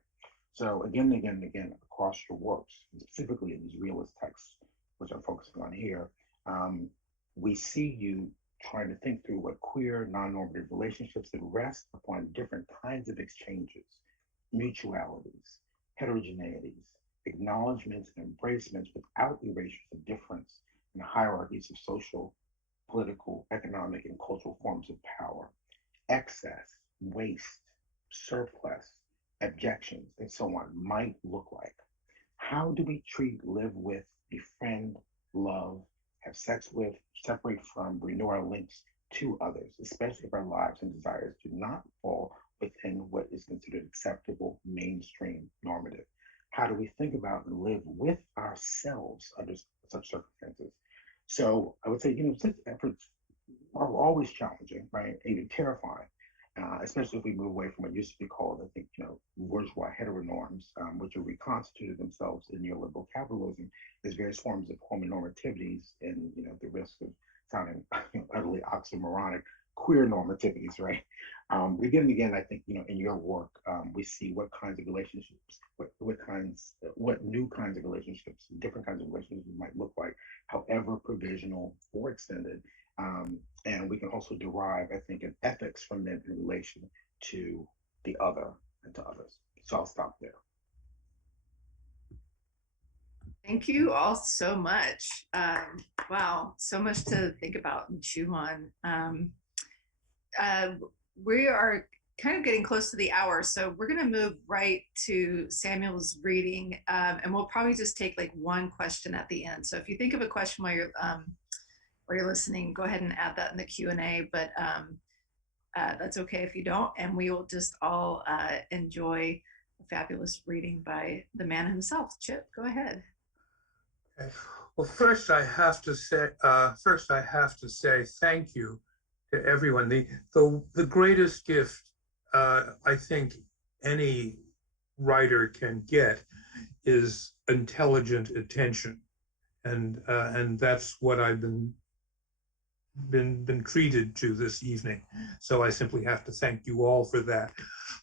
So again and again and again across your works, specifically in these realist texts, which I'm focusing on here, we see you trying to think through what queer, non-normative relationships that rest upon different kinds of exchanges, mutualities, heterogeneities, acknowledgments and embracements without erasures of difference and hierarchies of social, political, economic, and cultural forms of power, excess, waste, surplus, objections, and so on might look like. How do we treat, live with, befriend, love, have sex with, separate from, renew our links to others, especially if our lives and desires do not fall within what is considered acceptable, mainstream, normative? How do we think about and live with ourselves under such circumstances? So I would say, such efforts are always challenging, right? Even terrifying, especially if we move away from what used to be called, I think, bourgeois heteronorms, which have reconstituted themselves in neoliberal capitalism as various forms of homonormativities and, the risk of sounding utterly oxymoronic, queer normativities, right? Again and again, I think, in your work, we see what kinds of relationships, what new kinds of relationships, different kinds of relationships might look like, however provisional or extended, and we can also derive, I think, an ethics from them in relation to the other and to others. So I'll stop there. Thank you all so much. Wow, so much to think about and chew on. We are kind of getting close to the hour, so we're going to move right to Samuel's reading, and we'll probably just take like one question at the end. So if you think of a question while you're listening, go ahead and add that in the Q&A, but that's okay if you don't, and we will just all enjoy a fabulous reading by the man himself. Chip, go ahead. Okay. Well, first I have to say thank you to everyone. The greatest gift I think any writer can get is intelligent attention, and that's what I've been treated to this evening. So I simply have to thank you all for that.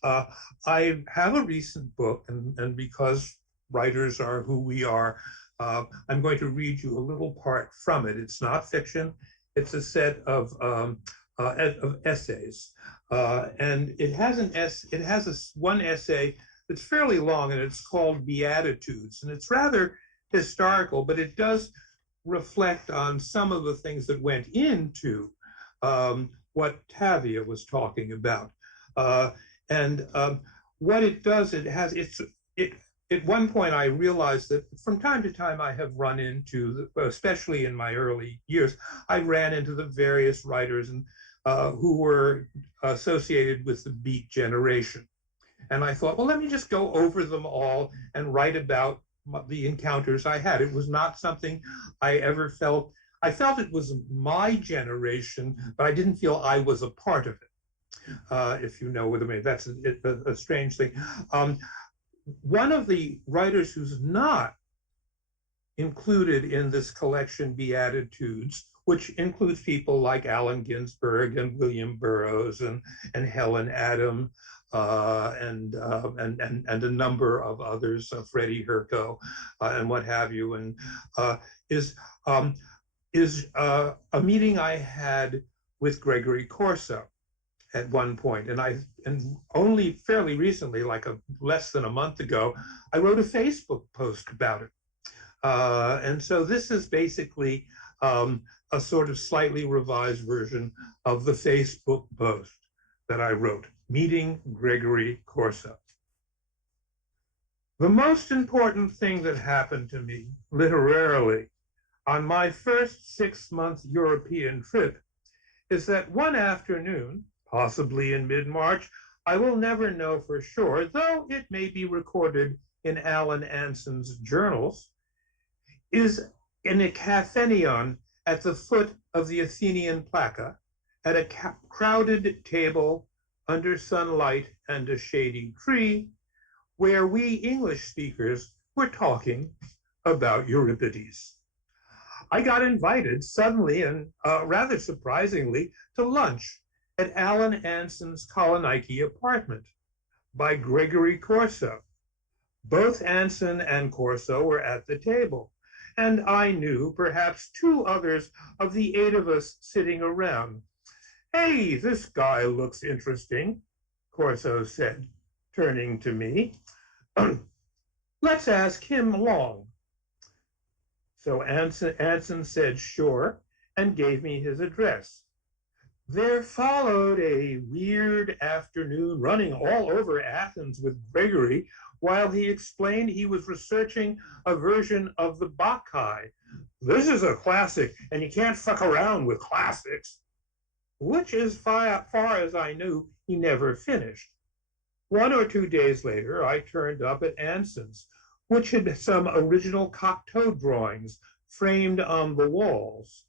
I have a recent book, and because writers are who we are, I'm going to read you a little part from it. It's not fiction. It's a set of essays, and it has one essay that's fairly long, and it's called Beatitudes, and it's rather historical, but it does reflect on some of the things that went into what Tavia was talking about. And what it does, at one point I realized that from time to time I have run into, especially in my early years, I ran into the various writers who were associated with the Beat generation. And I thought, well, let me just go over them all and write about the encounters I had. It was not something I ever felt. I felt it was my generation, but I didn't feel I was a part of it, if you know what I mean. That's a strange thing. One of the writers who's not included in this collection, Beatitudes, which includes people like Allen Ginsberg and William Burroughs and Helen Adam, and a number of others, Freddie Herco, and what have you, and is a meeting I had with Gregory Corso at one point, and only fairly recently, like less than a month ago, I wrote a Facebook post about it, and so this is basically a sort of slightly revised version of the Facebook post that I wrote. Meeting Gregory Corso. The most important thing that happened to me, literarily, on my first 6-month European trip is that one afternoon, possibly in mid-March, I will never know for sure, though it may be recorded in Alan Anson's journals, is in a cafenion at the foot of the Athenian Plaka, at a crowded table under sunlight and a shady tree, where we English speakers were talking about Euripides. I got invited suddenly and rather surprisingly to lunch at Alan Anson's Koloniki apartment by Gregory Corso. Both Anson and Corso were at the table, and I knew perhaps two others of the eight of us sitting around. Hey, this guy looks interesting, Corso said, turning to me. Let's ask him along. So Anson said sure and gave me his address. There followed a weird afternoon running all over Athens with Gregory while he explained he was researching a version of the Bacchae. This is a classic, and you can't fuck around with classics. Which, as far as I knew, he never finished. 1 or 2 days later, I turned up at Anson's, which had some original Cocteau drawings framed on the walls.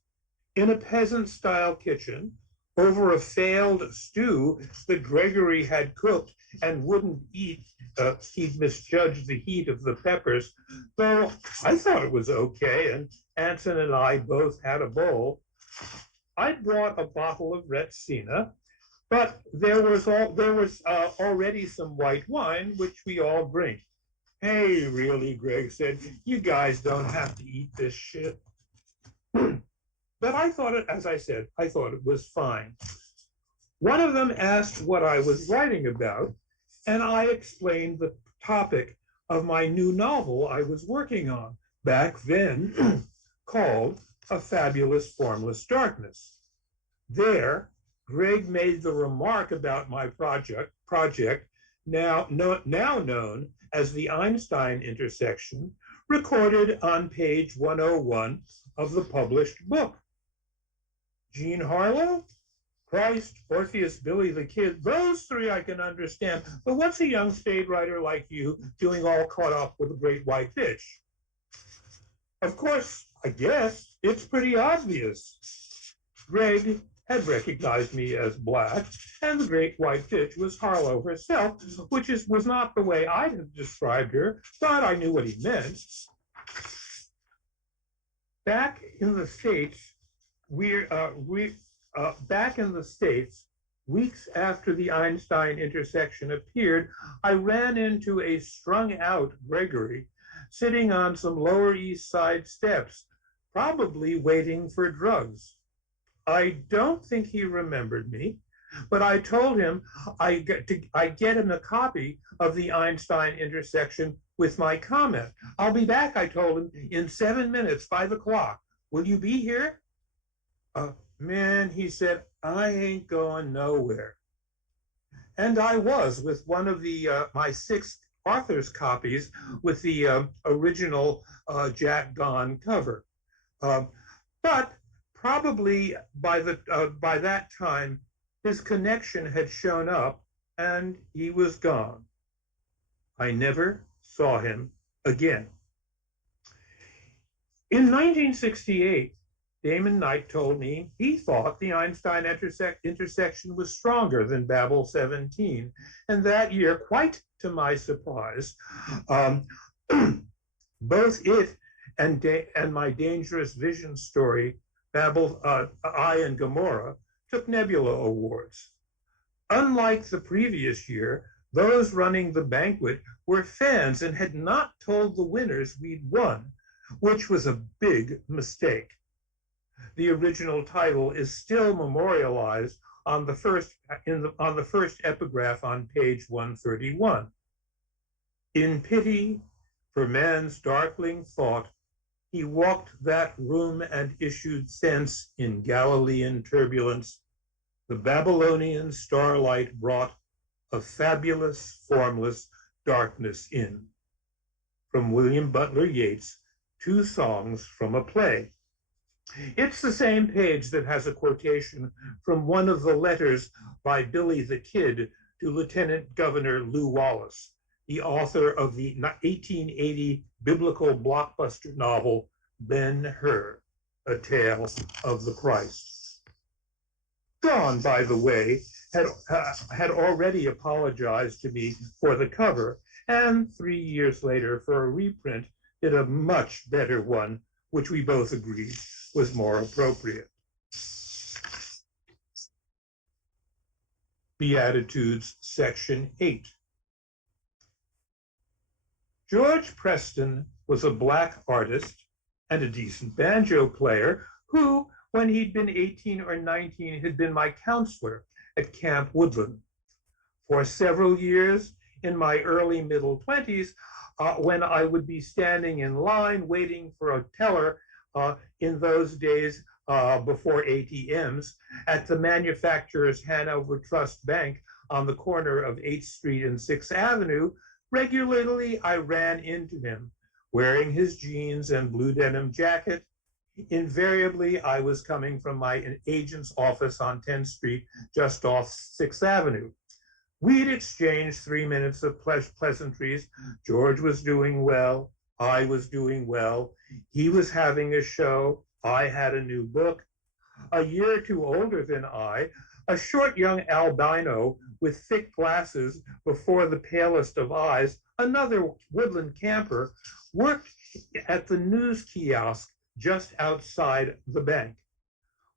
In a peasant-style kitchen, over a failed stew that Gregory had cooked and wouldn't eat, he'd misjudged the heat of the peppers, though I thought it was okay, and Anson and I both had a bowl. I'd brought a bottle of Retsina, but there was already some white wine, which we all drank. Hey, really, Greg said, you guys don't have to eat this shit. But I thought it, as I said, I thought it was fine. One of them asked what I was writing about, and I explained the topic of my new novel I was working on, back then called A Fabulous Formless Darkness. There, Greg made the remark about my project now known as the Einstein intersection, recorded on page 101 of the published book. Jean Harlow, Christ, Orpheus, Billy the Kid, those three I can understand, but what's a young stage writer like you doing all caught up with a great white bitch? Of course, I guess it's pretty obvious. Greg had recognized me as Black, and the great white bitch was Harlow herself, which was not the way I'd have described her, but I knew what he meant. Back in the States, weeks after the Einstein intersection appeared, I ran into a strung out Gregory sitting on some Lower East Side steps, probably waiting for drugs. I don't think he remembered me, but I told him I'd get him a copy of the Einstein intersection with my comment. I'll be back, I told him, in 7 minutes, 5 o'clock. Will you be here? Man, he said, I ain't going nowhere. And I was with one of my 6 author's copies with the original Jack Donn cover. But probably by that time, his connection had shown up and he was gone. I never saw him again. In 1968, Damon Knight told me he thought the Einstein intersection was stronger than Babel 17. And that year, quite to my surprise, both it and my Dangerous Vision story, Babel, I and Gomorrah, took Nebula Awards. Unlike the previous year, those running the banquet were fans and had not told the winners we'd won, which was a big mistake. The original title is still memorialized on the first epigraph on page 131. In pity for man's darkling thought, he walked that room and issued thence in Galilean turbulence. The Babylonian starlight brought a fabulous, formless darkness in. From William Butler Yeats, 2 songs from a play. It's the same page that has a quotation from one of the letters by Billy the Kid to Lieutenant Governor Lew Wallace, the author of the 1880 biblical blockbuster novel Ben-Hur, A Tale of the Christ. Dawn, by the way, had already apologized to me for the cover, and 3 years later, for a reprint, did a much better one, which we both agreed was more appropriate. Beatitudes, Section 8. George Preston was a Black artist and a decent banjo player who, when he'd been 18 or 19, had been my counselor at Camp Woodland. For several years in my early middle 20s, when I would be standing in line waiting for a teller in those days before ATMs at the manufacturer's Hanover Trust Bank on the corner of 8th Street and 6th Avenue, regularly I ran into him wearing his jeans and blue denim jacket. Invariably, I was coming from my agent's office on 10th Street, just off 6th Avenue. We'd exchanged 3 minutes of pleasantries. George was doing well. I was doing well. He was having a show. I had a new book. A year or two older than I, a short young albino with thick glasses before the palest of eyes, another woodland camper, worked at the news kiosk just outside the bank.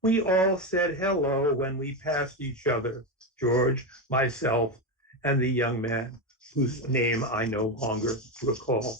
We all said hello when we passed each other, George, myself, and the young man whose name I no longer recall.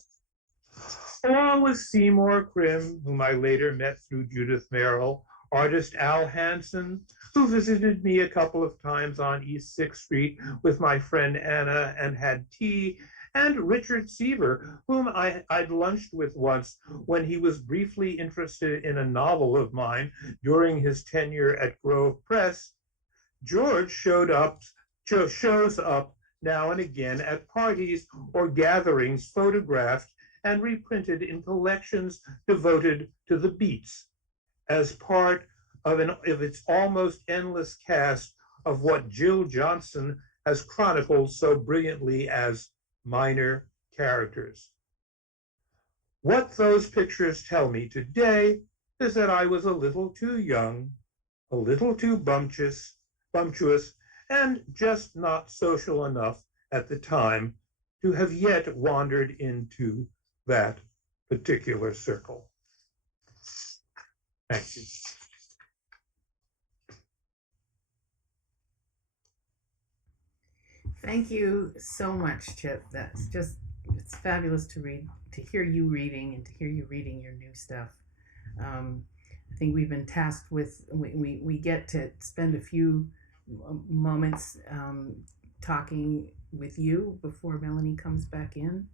Along with Seymour Krim, whom I later met through Judith Merrill, artist Al Hansen, who visited me a couple of times on East 6th Street with my friend Anna and had tea, and Richard Seaver, whom I'd lunched with once when he was briefly interested in a novel of mine during his tenure at Grove Press. George shows up now and again at parties or gatherings photographed and reprinted in collections devoted to the Beats as part of its almost endless cast of what Jill Johnson has chronicled so brilliantly as minor characters. What those pictures tell me today is that I was a little too young, a little too bumptious, and just not social enough at the time to have yet wandered into that particular circle. Thank you. Thank you so much, Chip. It's fabulous to hear you reading and to hear you reading your new stuff. I think we've been tasked with, we get to spend a few moments talking with you before Melanie comes back in.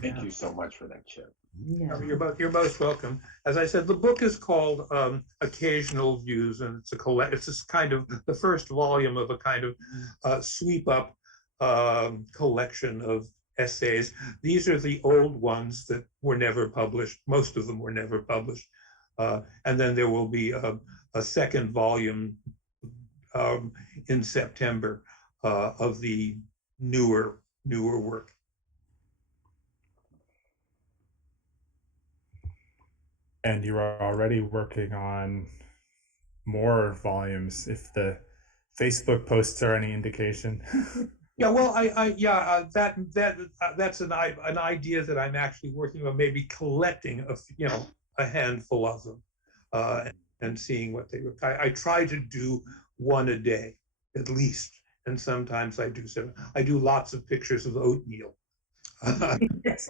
Thank you so much for that, Chip. Yeah. You're most welcome. As I said, the book is called Occasional Views, and it's this kind of the first volume of a kind of sweep up collection of essays. These are the old ones that were never published. Most of them were never published, and then there will be a second volume in September of the newer work. And you are already working on more volumes, if the Facebook posts are any indication. Yeah, well, that's an idea that I'm actually working on, maybe collecting a handful of them and seeing what they look. I try to do one a day at least, and sometimes I do seven. I do lots of pictures of oatmeal. Because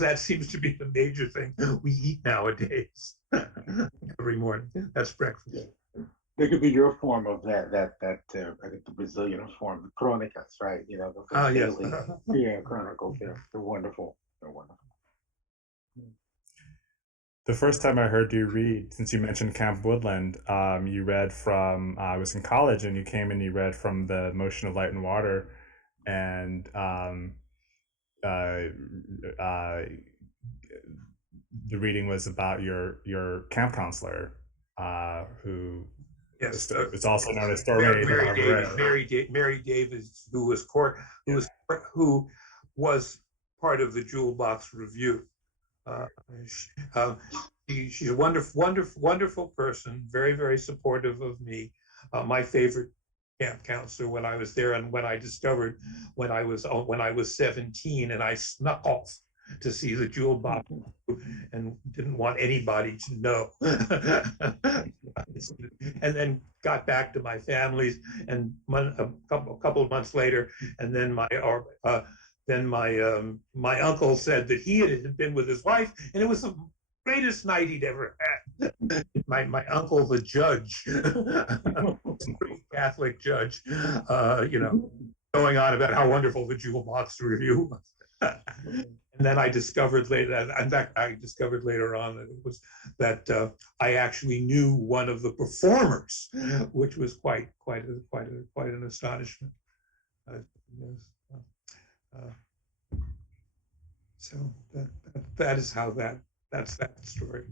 that seems to be the major thing we eat nowadays. Every morning, that's breakfast. There could be your form of that. I think the Brazilian form, the chronicas, right? You know, the Yes. daily chronicles. They're wonderful. They're wonderful. The first time I heard you read, since you mentioned Camp Woodland, you read from, I was in college, and you came and you read from the Motion of Light and Water, and the reading was about your camp counselor, who it's also known as Mary Davis, who was part of the Jewel Box Review. She's a wonderful person, very, very supportive of me. My favorite camp counselor when I was there, and when I discovered when I was 17 and I snuck off to see the Jewel Box and didn't want anybody to know, and then got back to my families, and a couple of months later, and then then my uncle said that he had been with his wife, and it was the greatest night he'd ever had. My uncle, the judge, Catholic judge, going on about how wonderful the Jewel Monster review was. And then I discovered later, in fact, I discovered later on that it was that I actually knew one of the performers, which was quite an astonishment. So that is how that's that story.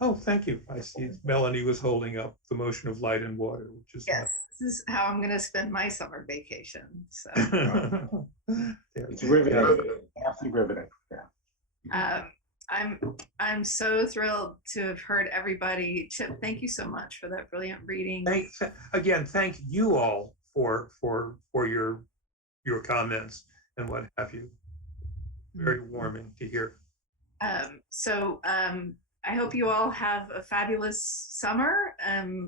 Oh, thank you. I see Melanie was holding up the motion of light and water, which is Yes, this is how I'm going to spend my summer vacation. So It's riveting, absolutely riveting. Yeah. I'm so thrilled to have heard everybody. Chip, thank you so much for that brilliant reading. Thank you all for your comments and what have you. Very warming to hear. I hope you all have a fabulous summer.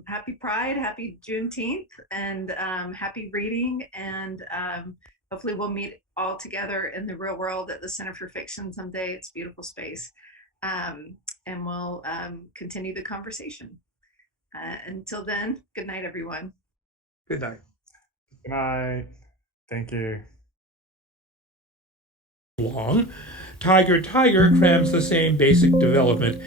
Happy Pride, happy Juneteenth, and happy reading. And hopefully we'll meet all together in the real world at the Center for Fiction someday. It's a beautiful space. And we'll continue the conversation. Until then, good night, everyone. Good night. Good night. Thank you. Long. Tiger crams the same basic development